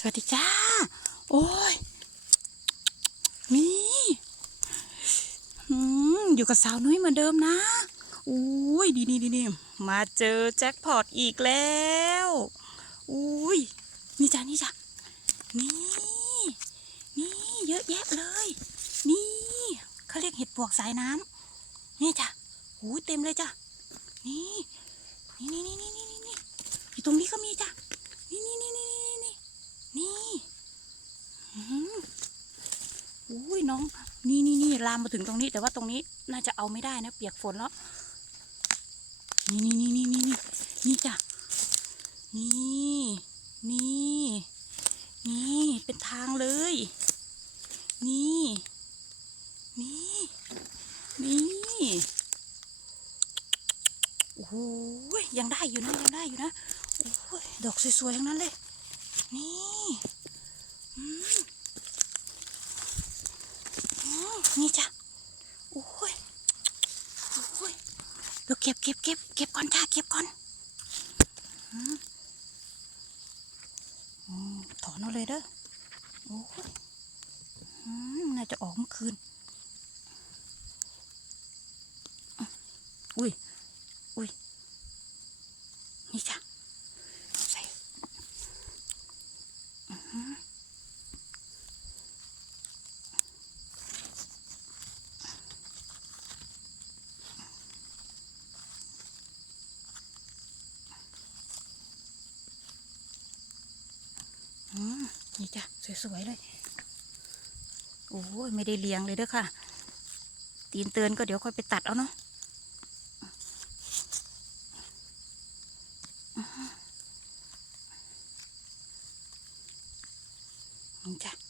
สวัสดีจ้า โอ้ย นี่อืมอยู่กับสาวนุ้ยเหมือนเดิมนะอุ้ยดีนี่ดีนี่มาเจอแจ็คพอตอีกแล้วอุ้ยนี่จ้ะนี่จ้ะนี่ นี่เยอะแยะเลย นี่เขาเรียกเห็ดปวกสายน้ำนี่จ้ะโอ้ยเต็มเลยจ้ะนี่นี่นี่นี่นี่นี่นี่อยู่ตรงนี้ก็มีจ้ะ นี่นี่นี่นี่นี่นี่นี่ อุ้ยน้อง นี่นี่นี่ลามมาถึงตรงนี้ แต่ว่าตรงนี้น่าจะเอาไม่ได้นะ เปียกฝนแล้ว นี่นี่นี่นี่นี่นี่นี่จ้ะ นี่นี่นี่เป็นทางเลย นี่ นี่ นี่โอ้โหยังได้อยู่นะยังได้อยู่นะโอ้ยดอกสวยๆทั้งนั้นเลย นี่อืมอืม นี่จ้ะโอ้ยโอ้ยเดี๋ยวเก็บเก็บเก็บเก็บก่อนจ้าเก็บก่อนถอนเอาเลยเด้อโอ้ยอืมน่าจะออกเมื่อคืน อุ้ย อุ้ย นี่จ้ะใส่ อืมนี่จ้ะสวยๆเลย โอ้ยไม่ได้เลี้ยงเลยเด้อค่ะ ตีนเตือนก็เดี๋ยวค่อยไปตัดเอาเนาะนี่จ้ะ